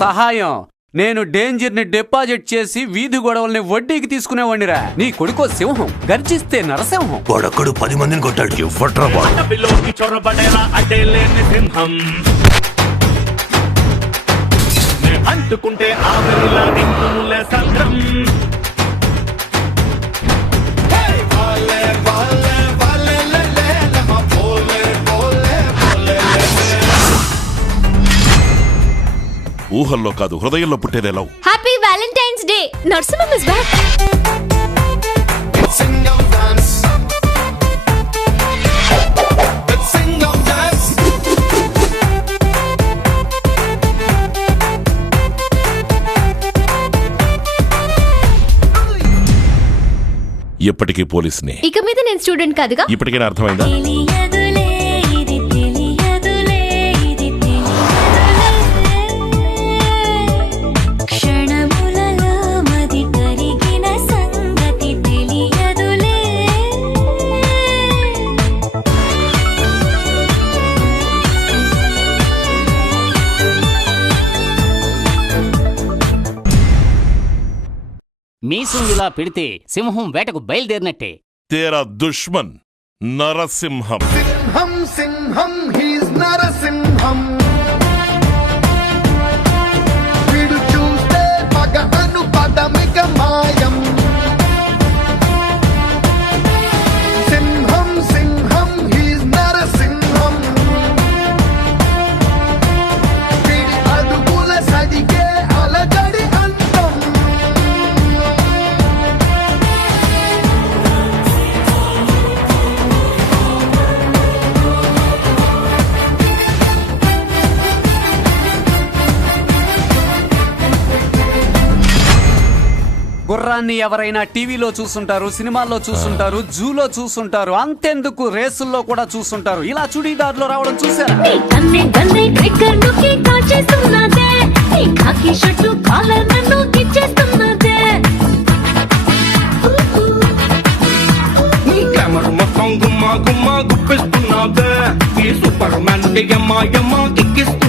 సహాయం. నేను డేంజర్ ని డిపాజిట్ చేసి వీధి గొడవల్ని వడ్డీకి తీసుకునేవాడిరా. నీ కొడుకో సింహం, గర్జిస్తే నరసింహం. వాడొక్కడు 10 మందిని కొట్టాడు. ఇవ్వట్రా అంటుకుంటే సంద్రం. ఊహల్లో కాదు, హృదయంలో పుట్టేదే love. Happy Valentine's day. Narasimham is back. ఎప్పటికీ పోలీసుని. ఇక మీద నేను స్టూడెంట్ కాదుగా. ఇప్పటికైనా అర్థమైందా? మీసం ఇలా పెడితే సింహం వేటకు బయలుదేరినట్టే. తేరా దుష్మన్ నరసింహం. సింహం సింహం హీస్ నరసింహం. వీడు చూస్తే పగను పదమిక మాయం. సింహం సింహం హీస్ నరసింహం. వీడి అడుగుల సడిగే అలజడి అంతం. గుర్రాన్ని ఎవరైనా టీవీలో చూస్తుంటారు, సినిమాల్లో చూస్తుంటారు, జూలో చూస్తుంటారు, అంతెందుకు రేసుల్లో కూడా చూస్తుంటారు. ఇలా చుడీదార్లో రావడం చూసారా? గుమ్మా గుమ్మా గుప్పిస్తున్నావే. ఈ సూపర్ మ్యాన్ యమ్మ యమ్మ ఎక్కిస్తున్నా.